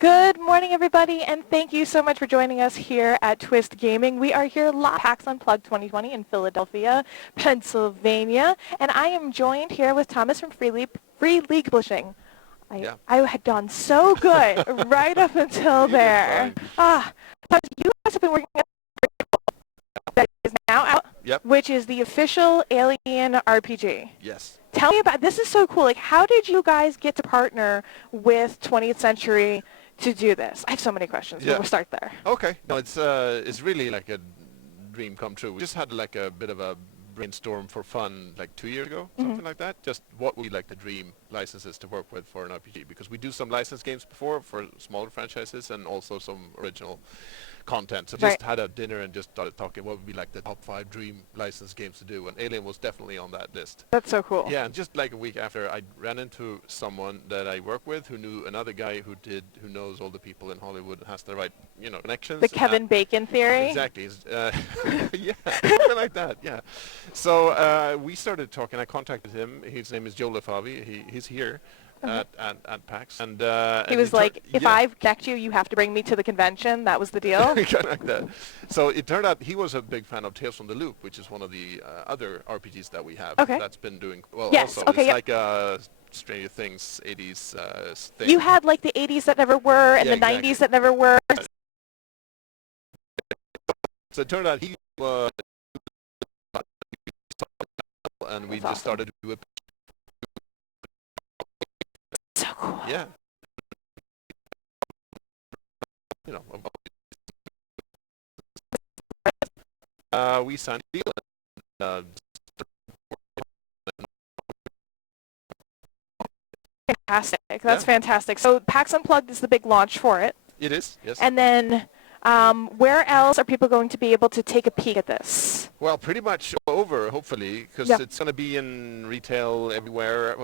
Good morning, everybody, and thank you so much for joining us here at Twist Gaming. We are here live at PAX Unplugged 2020 in Philadelphia, Pennsylvania, and I am joined here with Thomas from Free League Publishing. Yeah. I had done so good right up until You did there. fine. Thomas, you guys have been working on that is now out, Yep. which is the official Alien RPG. Yes. Tell me about this. Is so cool. Like, how did you guys get to partner with 20th Century to do this? I have so many questions, but Yeah. we'll start there. Okay. No, it's really like a dream come true. We just had like a bit of a brainstorm for fun like 2 years ago, something like that. Just what would be like the dream licenses to work with for an RPG, because we do some licensed games before for smaller franchises and also some original content. So just had a dinner and just started talking what would be like the top 5 dream licensed games to do, and Alien was definitely on that list. That's so cool. Yeah, and just like a week after, I ran into someone that I work with who knew another guy who knows all the people in Hollywood and has the right, connections. The Kevin Bacon theory? Exactly. Yeah, something like that, yeah. So we started talking. I contacted him. His name is Joe LaFavi. He's here at PAX. And he was like, if I connect you, you have to bring me to the convention. That was the deal? Kind of like that. So it turned out he was a big fan of Tales from the Loop, which is one of the other RPGs that we have that's been doing well. Yes, also. okay, It's like Stranger Things 80s thing. You had like the 80s that never were and the exactly. 90s that never were. So it turned out he was, and we just started to do it. So cool. Yeah. We signed a deal. Fantastic. That's fantastic. So PAX Unplugged is the big launch for it. It is, yes. And then where else are people going to be able to take a peek at this? Well, pretty much all over, hopefully, because it's going to be in retail everywhere.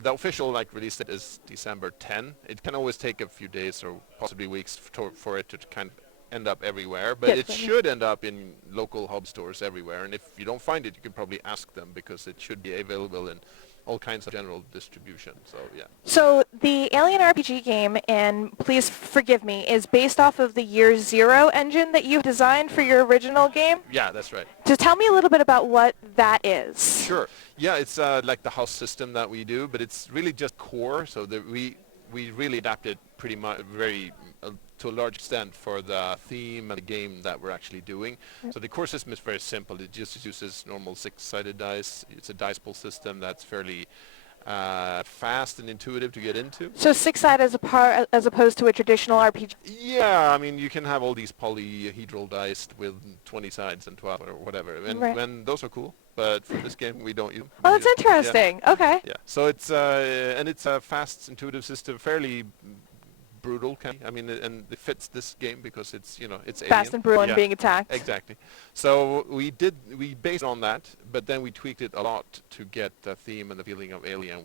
The official release date is December 10. It can always take a few days or possibly weeks for it to kind of end up everywhere, but it should end up in local hub stores everywhere. And if you don't find it, you can probably ask them, because it should be available in all kinds of general distribution. So yeah. So the Alien RPG game, and please forgive me, is based off of the Year Zero engine that you designed for your original game? Yeah, that's right. So tell me a little bit about what that is. Sure. Yeah, it's like the house system that we do, but it's really just core. So that we really adapted pretty much to a large extent for the theme and the game that we're actually doing. So the core system is very simple. It just uses normal 6-sided dice. It's a dice pool system that's fairly fast and intuitive to get into. So 6-sided as opposed to a traditional RPG? Yeah, I mean, you can have all these polyhedral dice with 20 sides and 12 or whatever, and those are cool. But for this game, we don't use them. Oh, that's interesting. Yeah. Okay. Yeah. So it's and it's a fast, intuitive system, fairly brutal, and it fits this game because it's it's fast Alien. and brutal and being attacked. Exactly. So we based on that, but then we tweaked it a lot to get the theme and the feeling of Alien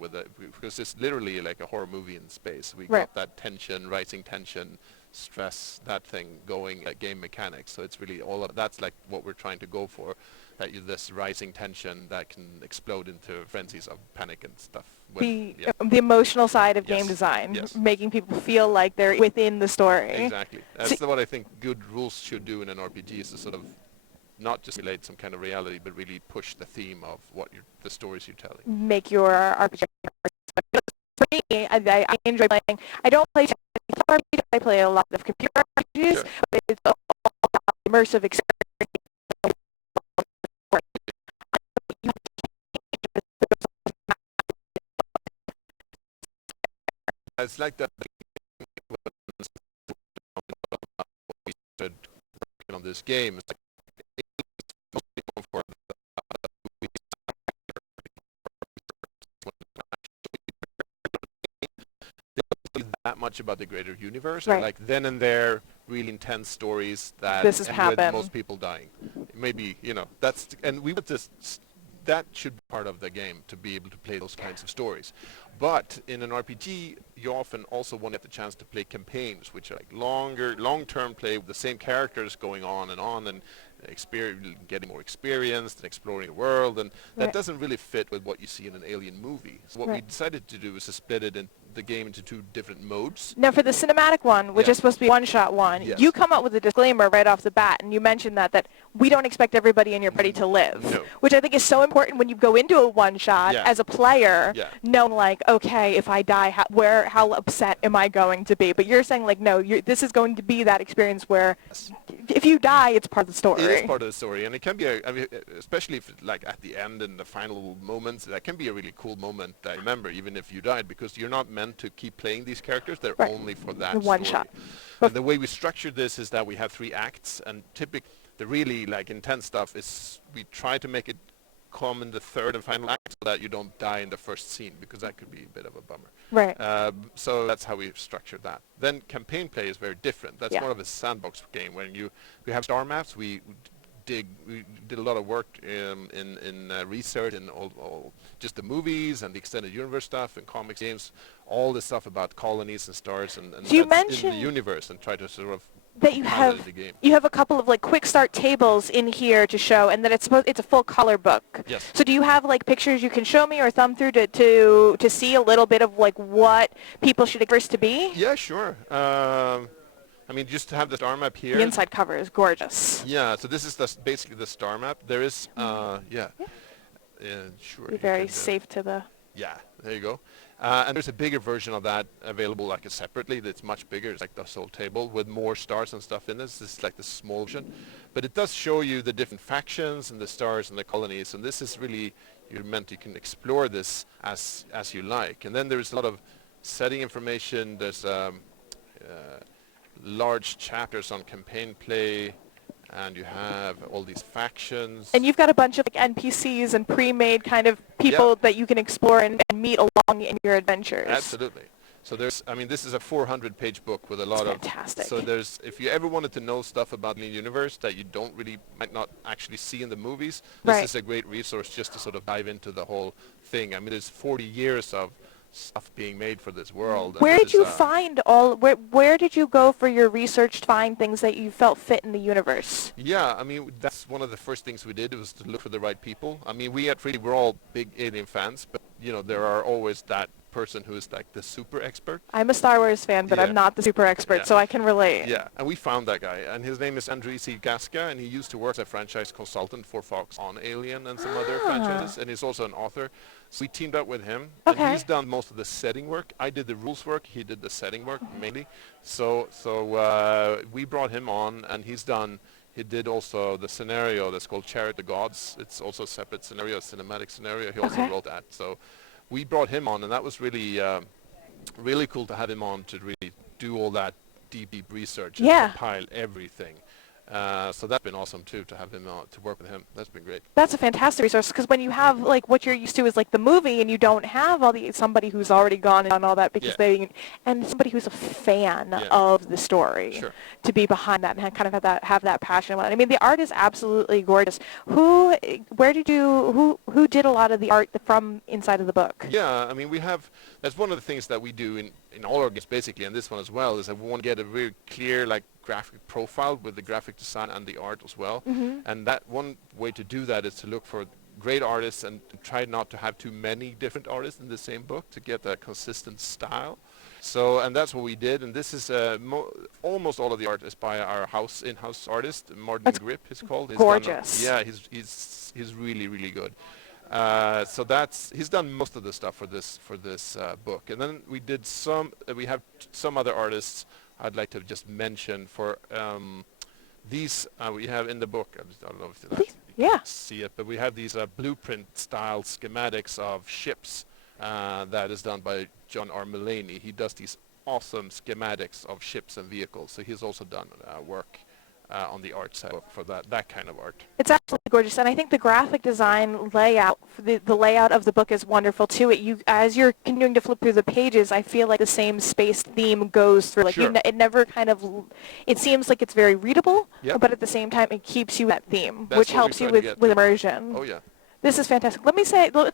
because it's literally like a horror movie in space. We got that tension, rising tension, stress, that thing going, game mechanics. So it's really all of that's like what we're trying to go for. This rising tension that can explode into frenzies of panic and stuff. The emotional side of game design, making people feel like they're within the story. Exactly. That's what I think good rules should do in an RPG, is to sort of not just relate some kind of reality, but really push the theme of the stories you're telling. Make your RPG. For me, I enjoy playing. I don't play RPGs. I play a lot of computer RPGs, but it's all about immersive experience. It's like that we started working on this game. It's that much about the greater universe, and like then and there, really intense stories that this has happened. With most people dying. Maybe that's and we put this. That should be part of the game, to be able to play those kinds of stories. But in an RPG, you often also want to get the chance to play campaigns, which are like long-term play with the same characters going on, and getting more experienced and exploring the world, and that doesn't really fit with what you see in an Alien movie. So what we decided to do is to split it the game into 2 different modes. Now, for the cinematic one, which is supposed to be one-shot one, Yes. you come up with a disclaimer right off the bat, and you mentioned that we don't expect everybody in your party to live, No. which I think is so important when you go into a one-shot as a player, knowing like, okay, if I die, how upset am I going to be? But you're saying like, no, this is going to be that experience where if you die, it's part of the story. It is part of the story, and it can be, I mean, especially if, like at the end and the final moments, that can be a really cool moment. I remember, even if you died, because you're not meant to keep playing these characters; they're only for that one story. shot. And the way we structured this is that we have 3 acts, and typically the really like intense stuff is we try to make it come in the 3rd and final act so that you don't die in the first scene, because that could be a bit of a bummer. Right. So that's how we've structured that. Then campaign play is very different. That's more of a sandbox game. When we have star maps, we did a lot of work in research and all just the movies and the extended universe stuff and comics, games, all the stuff about colonies and stars and so you that's mentioned in the universe, and try to sort of that you have a couple of like quick start tables in here to show, and that it's a full color book. Yes. So do you have like pictures you can show me or thumb through to see a little bit of like what people should expect to be? Yeah, sure. I mean, just to have the star map here. The inside cover is gorgeous. Yeah, so this is basically the star map. There is, sure. Be very safe to the... Yeah, there you go. And there's a bigger version of that available like separately that's much bigger. It's like the whole table with more stars and stuff in this. This is like the small version. But it does show you the different factions and the stars and the colonies. And this is really, you can explore this as you like. And then there's a lot of setting information. There's large chapters on campaign play, and you have all these factions. And you've got a bunch of like NPCs and pre-made kind of people that you can explore and meet along in your adventures. Absolutely. So this is a 400-page book with a lot of... Fantastic. So if you ever wanted to know stuff about the universe that you might not actually see in the movies, this is a great resource just to sort of dive into the whole thing. I mean, there's 40 years of stuff being made for this world. Where did you find where did you go for your research to find things that you felt fit in the universe? Yeah, I mean, that's one of the first things we did, was to look for the right people. I mean, we're all big Alien fans, but there are always that person who is like the super expert. I'm a Star Wars fan, but I'm not the super expert, so I can relate. Yeah, and we found that guy, and his name is Andrisi Gaska, and he used to work as a franchise consultant for Fox on Alien and some other franchises, and he's also an author. So we teamed up with him, and he's done most of the setting work. I did the rules work, he did the setting work mainly. So we brought him on, and he did also the scenario that's called Chariot of the Gods. It's also a separate scenario, a cinematic scenario. He also wrote that. So we brought him on, and that was really, really cool to have him on to really do all that deep research and compile everything. So that's been awesome too, to have him to work with him. That's been great. That's a fantastic resource, because when you have like what you're used to is like the movie, and you don't have somebody who's already gone and done all that, because and somebody who's a fan of the story to be behind that and kind of have that passion about it. I mean, the art is absolutely gorgeous. Who did a lot of the art from inside of the book? Yeah, I mean, that's one of the things that we do in all our games basically, and this one as well, is that we want to get a very clear like graphic profile with the graphic design and the art as well. And that one way to do that is to look for great artists and try not to have too many different artists in the same book to get a consistent style. So, and that's what we did, and this is almost all of the art is by our in-house artist, Martin Grip, he's called. He's gorgeous. He's really, really good. So he's done most of the stuff for this book, and then we have some other artists I'd like to just mention for these. We have in the book. I don't know if you can see it, but we have these blueprint style schematics of ships that is done by John R. Mulaney. He does these awesome schematics of ships and vehicles. So he's also done work on the art side for that kind of art. It's absolutely gorgeous, and I think the graphic design layout, the layout of the book is wonderful too. As you're continuing to flip through the pages, I feel like the same space theme goes through. Like it never it seems like it's very readable, but at the same time it keeps you that theme, which helps you with immersion. Oh yeah. This is fantastic. Let's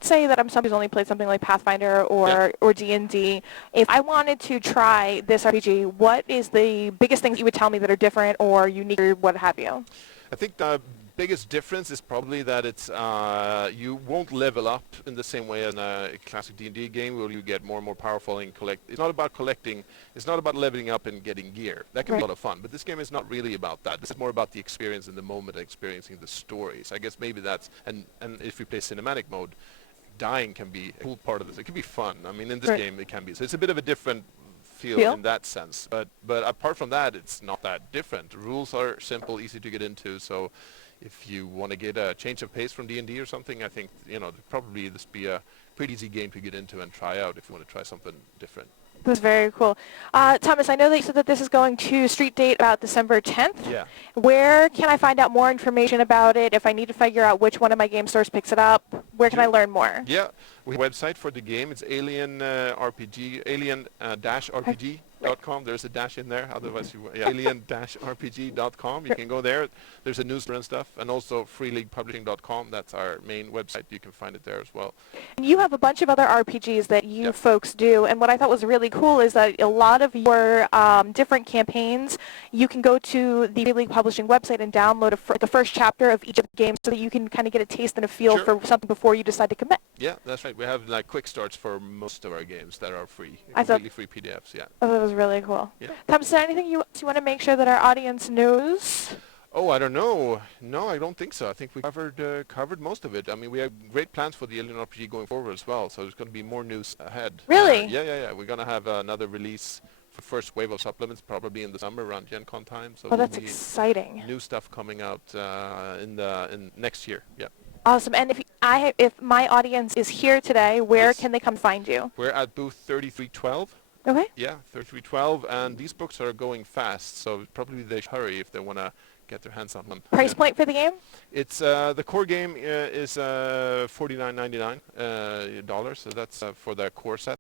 say that I'm somebody who's only played something like Pathfinder or D&D. If I wanted to try this RPG, what is the biggest things you would tell me that are different or unique or what have you? I think the biggest difference is probably that it's you won't level up in the same way as a classic D&D game where you get more and more powerful and collect. It's not about collecting. It's not about leveling up and getting gear. That can be a lot of fun, but this game is not really about that. This is more about the experience in the moment, experiencing the stories. I guess maybe that's and if you play cinematic mode, dying can be a cool part of this. It can be fun. I mean, in this game it can be. So it's a bit of a different feel in that sense. But apart from that, it's not that different. The rules are simple, easy to get into. So if you want to get a change of pace from D&D or something, I think probably this be a pretty easy game to get into and try out if you want to try something different. That's very cool. Thomas, I know that you said that this is going to street date about December 10th. Yeah. Where can I find out more information about it? If I need to figure out which one of my game stores picks it up, where can I learn more? Yeah, we have a website for the game. It's alien-rpg.com. There's a dash in there. Otherwise, alien-rpg.com. You can go there. There's a newsletter and stuff, and also freeleaguepublishing.com. That's our main website. You can find it there as well. And you have a bunch of other RPGs that you folks do, and what I thought was really cool is that a lot of your different campaigns, you can go to the Free League Publishing website and download the first chapter of each of the games so that you can kind of get a taste and a feel for something before you decide to commit. Yeah, that's right. We have like quick starts for most of our games that are free, completely free PDFs. Yeah. Oh, that was really cool. Yeah. Thomas, is there anything you want to make sure that our audience knows? Oh, I don't know. No, I don't think so. I think we covered most of it. I mean, we have great plans for the Alien RPG going forward as well, so there's going to be more news ahead. Really? Yeah. We're going to have another release for first wave of supplements probably in the summer around Gen Con time. So that's exciting. New stuff coming out in next year. Yeah. Awesome. And if my audience is here today, where can they come find you? We're at booth 3312. Okay. Yeah, 3312, and these books are going fast, so probably they should hurry if they want to get their hands on them. Price point for the game? It's the core game is $49.99 dollars, so that's for the core set.